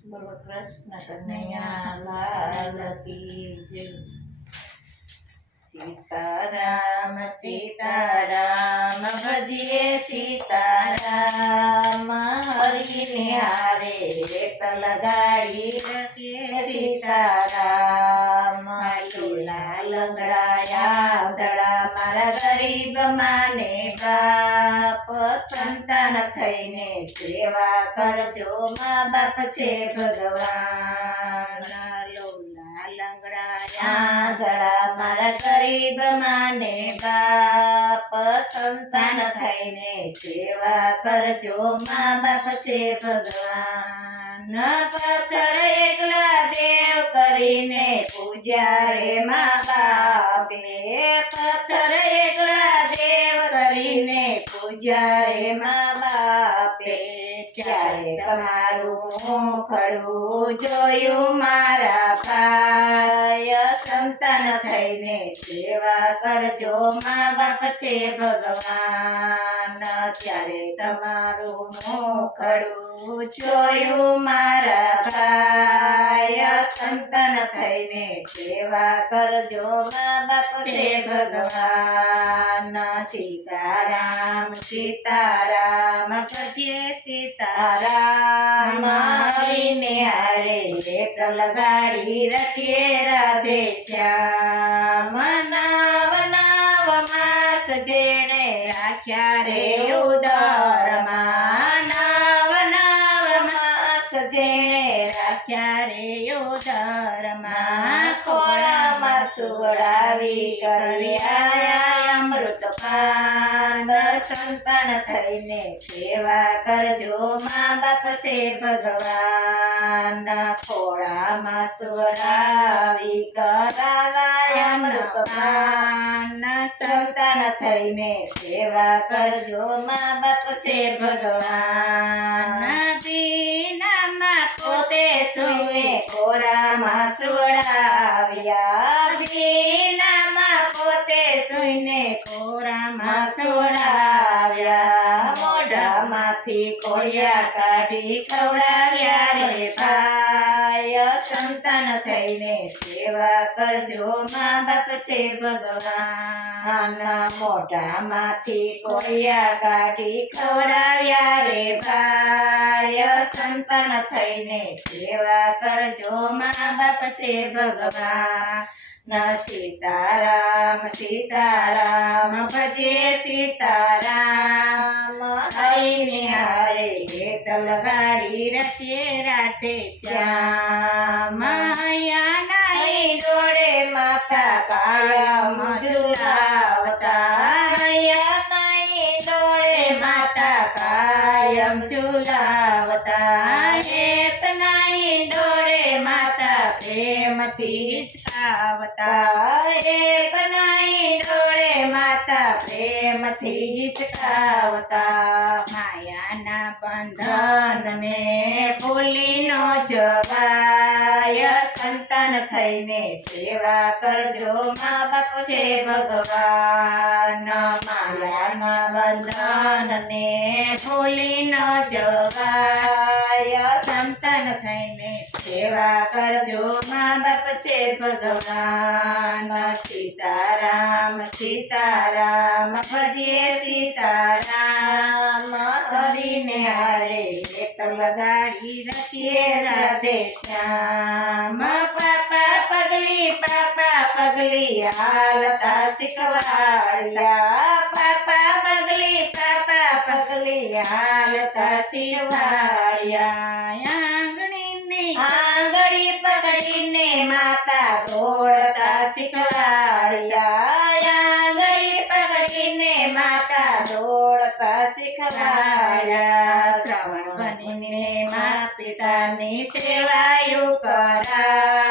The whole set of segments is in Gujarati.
બોલો કૃષ્ણ કનૈયા લાલ કી જય સીતારામ સીતારામ, ભજીએ સીતારામ. હરિને હારે રેત લગાડી રખીએ સીતારામ લંગડાયા ધડા મારા ગરીબ બાપ. સંતાન થઈને સેવા કરજો બાપ છે ભગવાન. લોલા લંગડાયા ધડા મારા ગરીબ માને બાપ. સંતાન થઈને સેવા કરજો, મા બાપ છે ભગવાન. પથ્થર એકલા દેવ કરીને પૂજા રે મા બાપે. પથ્થર એકલા દેવ કરીને પૂજા રે મા બાપે. ત્યારે તમારું ખડું જોયું મારા ભાઈ સંતાન થઈને સેવા કરજો મા બાપ છે ભગવાન. ત્યારે તમારું ખડું જોયું મારા ભાઈ. સંતાન થઈને સેવા કરજો મા બાપ છે ભગવાન. સીતારામ સીતારામ ભજે સીતારામ. હરીને હારે એક લગાડી રખીએ રાધે શ્યામ. નાવ નાવ માસ જેણે આખ્યા રે. રાખ્યા રે ઉદરમાં ખોળામાં સુવડાવી કર્યા અમૃત પાન. સંતાન થઈને સેવા કરજો મા બાપ, સે ભગવાન. ખોળામાં સુવડાવી કરાવાય અમૃત પાન. સંતાન થઈને સેવા કરજો મા બાપ, સે ભગવાન. કોરામાં સોડાવ્યા દીનામાં પોતે સુઈને કોરામાં સુવડાવ્યા મોઢામાંથી કોળિયા કાઢી ખવડાવ્યા. સેવા કરજો મા બાપ છે ભગવાન. મોઢામાંથી કોળિયા કાઢી ખવડાવ્યા રે ભાઈ. સંતાન થઈને સેવા કરજો મા બાપ છે ભગવાન. સીતારામ ભજે સીતારામ. હરીને હારે હેત લગાડી રચે રાતે શ્યામ જોડે માતા કાયમ ઝુલાવતા અહીંયા જોડે માતા કાયમ ઝુલાવતા હેત નાઈ જોડે માતા પ્રેમથી હિચકાવતા એક નાઈ ડોળે માતા પ્રેમથી હિચકાવતા માયાના બંધનને ભૂલીનો જવાય. સંતાન થઈને સેવા કરજો મા બાપ છે ભગવાન. માયાના બંધનને ભૂલીનો ન જવાય. સંતાન થઈને સેવા કરજો મા બાપ છે ભગવાન. સીતારામ સીતારામ ભજીએ સીતારામ. હરીને હારે એક લગાડી રખીએ રાધે શ્યામ. પાપા પગલી પાપા પગલી હાલતા શીખવાડ્યા. પાપા પગલી પાપા પગલી હાલતા શીખવાડ્યા. પકડીને માતા દોડતા શીખવાડ્યા આંગળી પકડીને માતા જોડતા શીખવાડ્યા શ્રવણ બનીને મા પિતાની સેવાયું કરાય.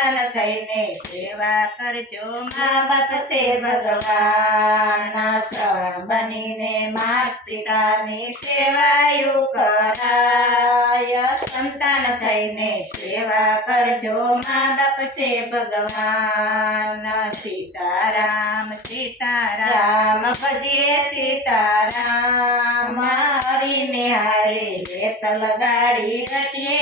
સંતાન થઈને સેવા કરજો મા બાપ છે ભગવાન શ્રવણ બનીને મા પિતાની સેવાયું કરાય. સંતાન થઈને સેવા કરજો મા બાપ છે ભગવાન. સીતારામ સીતારામ ભજીએ સીતારામ. હરીને હારે રેતલ ગાડી રચીએ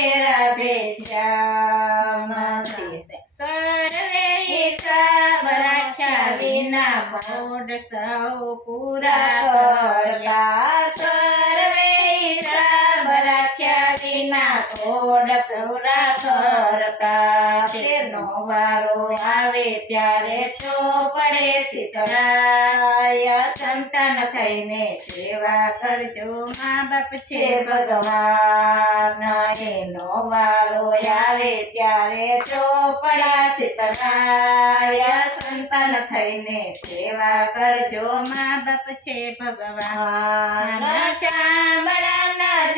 કોડ કરતા તેનો વારો આવે ત્યારે ચોપડે સીતરાય સંતાન થઈને સેવા કરજો મા બાપ છે ભગવાન એનો વારો આવે ત્યારે ચોપડા સીતરાય સંતાન થઈને સેવા કરજો મા બાપ છે ભગવાન. ચામડાના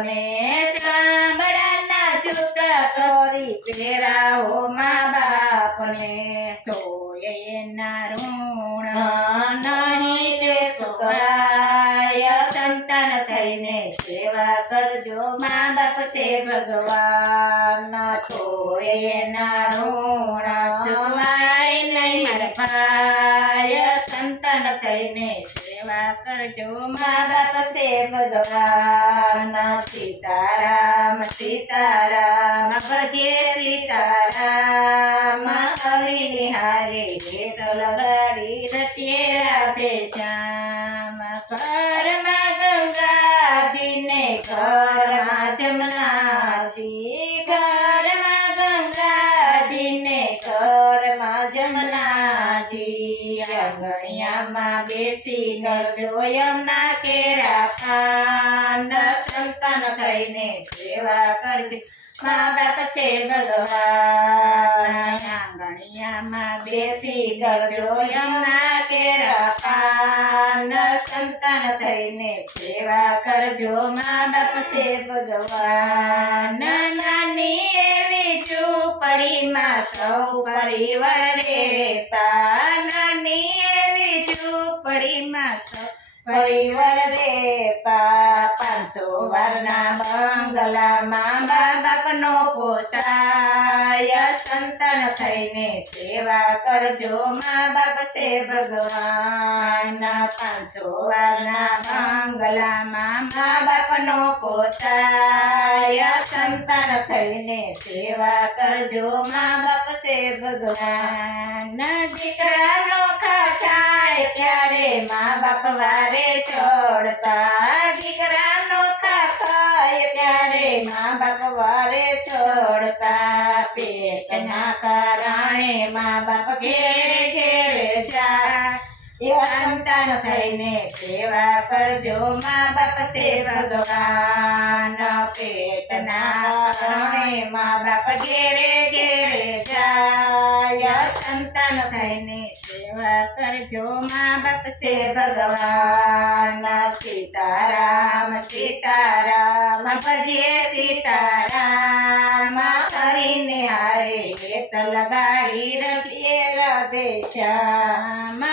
બાપને ચામડાના જૂતા કરી ફેરાવો મા બાપને. તો એના ઋણ નહીં તે સુખરાય સંતાન થઈને સેવા કરજો મા બાપ છે ભગવાન. તો એના ઋણ જોવાય નહીં. મારા ભાઈ સંતાન થઈને સેવા કરજો. મા બાપ છે ભગવાન સીતારામ સીતારામ, ભજે સીતારામ હરિની નિહારે લગાડી રચીએ રાધે શ્યામ. ઘરમાં ગંગાજીને ઘરમાં જમનાજી આંગણિયામાં બેસી કરજો યમના કેરા પાન સંતાન થઈને સેવા કરજો. મા બાપ છે ભગવાન. આંગણિયામાં બેસી કરજો યમના કેરા પાન સંતાન થઈને સેવા કરજો. મા બાપ છે ભગવાન. નાની એવી ચોપડીમાં સૌ પરિવાર રહેતા. સૌ પરિવાર રહેતા પાંચસો વારના બંગલામાં મા બાપનો પોસાય. સંતાન થઈને સેવા કરજો, મા બાપ છે ભગવાન પાંચસો વારના બંગલામાં મા બાપનો પોતાયા સંતાન થઈને સેવા કરજો. મા બાપ છે ભગવાન. દીકરાનો ખાય ત્યારે મા બાપ વારે ચડતા. દીકરાનો થાય ત્યારે મા બાપ વારે ચડતા. પેટના કારણે મા બાપ ઘેરે ઘેરે જાય. સંતાન થઈને સેવા કરજો મા બાપ સે ભગવાન. પેટના કારણે મા બાપ ઘેરે ઘેરે જાય. સંતાન થઈને સેવા કરજો મા બાપ સે ભગવાન. સીતારામ સીતારામ, ભજે સીતારામ. કરીને હારે લગાડી રખીએ રાધે શ્યામ.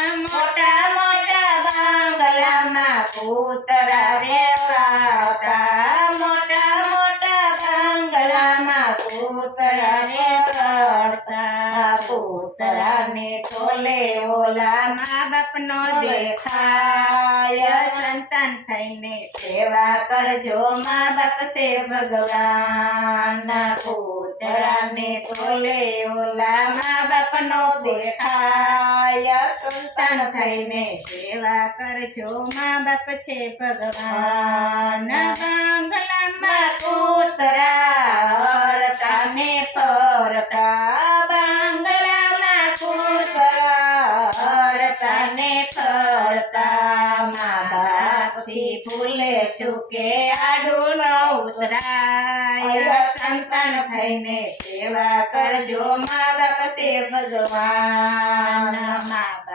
મોટા મોટા બંગલામાં કૂતરા રેવાતા મોટા મોટા બંગલામાં કૂતરા રેવાતા કૂતરાને તોલે ઓલા મા બાપનો દેખાય. સંતાન થઈને સેવા કરજો મા બાપ સે ભગવાન. કૂતરાને તોલે ઓલા બાપનો દેખાય. સંતાન થઈને સેવા કરજો. મા બાપ છે ભગવાન. બાંગલામાં કૂતરા હરતા ને ફરતા. બંગલામાં હરતા ને ફરતા મા બાપથી ફૂલે સુકે આડું ન ઉતરાય. સંતાન થઈને સેવા કરજો મા બાપ સે ભગવાન. મા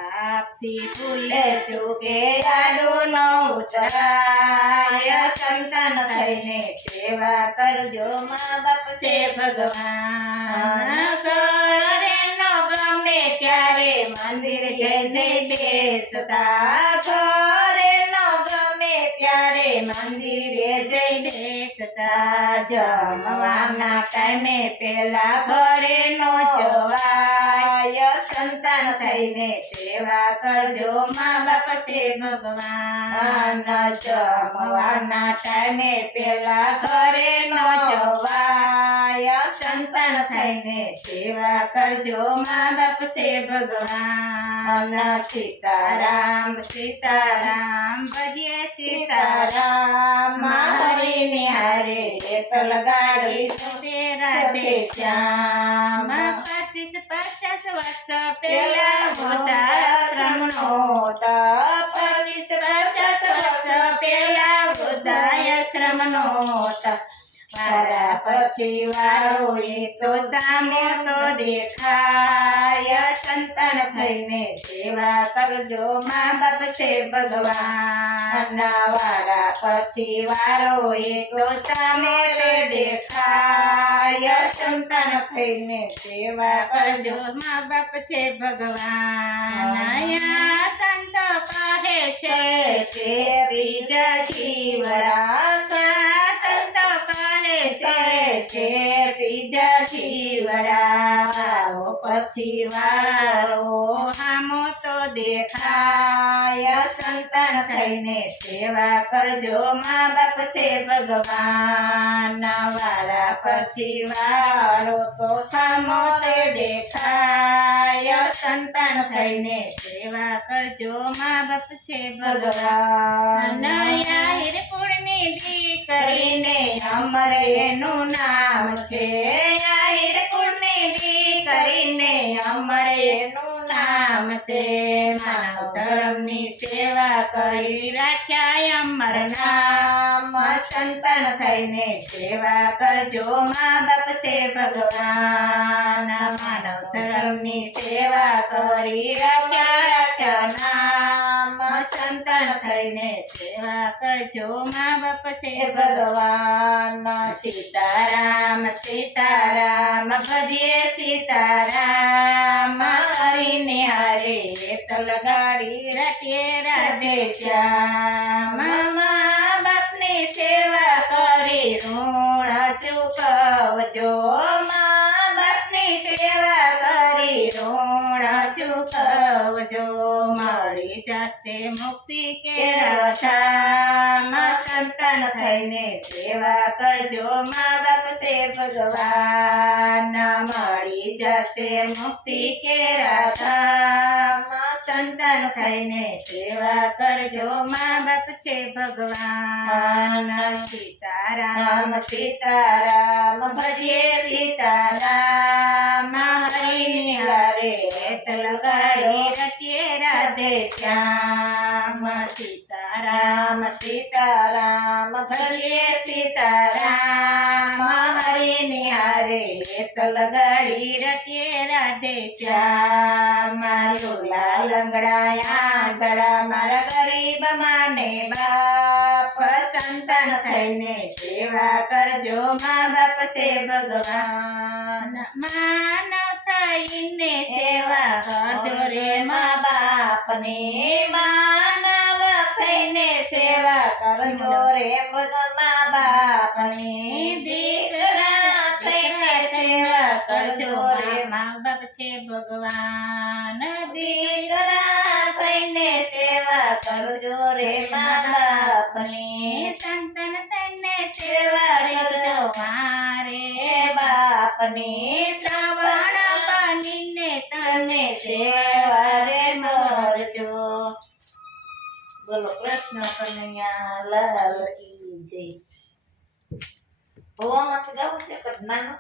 થઈને સેવા કરજો મા બાપ છે ભગવાન. સરે ન ગમે ત્યારે મંદિર જઈને બેસતા. સરે ન ગમે ત્યારે મંદિરે જઈ પેલા ઘરે નો જવાય. સંતાન થઈને સેવા કરજો પેલા ઘરે નો જવાય. સંતાન થઈને સેવા કરજો મા બાપ છે ભગવાન. સીતારામ સીતારામ, ભજે સીતારામ. હરિને હરે તો લગાડી તે રાધે શ્યામ પચીસ પચાસ વર્ષ પહેલા વૃદ્ધાશ્રમનો પચીસ પચાસ વર્ષ પહેલા વૃદ્ધાશ્રમનો મારા પછી વાળો તો સામે તો દેખાય. સંતાન થઈને સેવા કરજો મા બાપ છે ભગવાન. વાળા પછી વાળો તો સામે તે દેખાય. સંતાન થઈને સેવા કરજો મા બાપ છે ભગવાન. સંત કહે છે. તે ત્રીજા જીવડા છે ત્રીજા જીવડા પછી વારો હામો દેખાય સંતાન થઈને સેવા કરજો. મા બાપ છે ભગવાન. વાળા પછી વારો તો સામો દેખાય. સંતાન થઈને સેવા કરજો. મા બાપ છે ભગવાન. યાર કુળની દીકરીને અમર એનું નામ છે. યાર કુળની દીકરીને અમર એનું નામ છે માનવ ધર્મની સેવા કરી રાખ્યા અમર નામ સંતાન થઈને સેવા કરજો મા બાપ છે ભગવાન માનવ ધર્મની સેવા કરી રાખ્યા નામ સંતાન થઈને સેવા કરજો મા બાપ છે ભગવાન સીતારામ સીતારામ ભજે સીતારામ. હરિને હરે તો લગાડી રટે રાધે શ્યામ. મા બાપની સેવા કરી ઋણ ચૂકવજો. મળી જશે મુક્તિ કેરવથામ સંતાન થઈને સેવા કરજો મા બાપ છે ભગવાન મળી જશે મુક્તિ કેરાધામ સંતાન થઈને સેવા કરજો મા બાપ છે ભગવાન સીતારામ સીતારામ ભજે સીતારામ સીતારામ સીતારામ, હરે હેત લગાડી રચે રાધે શ્યામ. લોલા લંગડાયા દડા મારા ગરીબ માને બાપ. સંતાન થઈને સેવા કરજો મા બાપ, છે ભગવાન. માન થઈને સેવા કરજો રે મા બાપને. માનવ થઈને સેવા કરજો રે બધા મા બાપને દીકરા થઈને સેવા કરજો રે. મા બાપ છે ભગવાન દીકરા થઈને સેવા કરજો રે મા બાપની સંતન તને સેવા કરજો મારે. બાપની. શ્રવણ બનીને તમે સેવા બોલો કૃષ્ણ કનૈયા લાલ કી જય હોવામાં ગાવું છે કટ નાનું.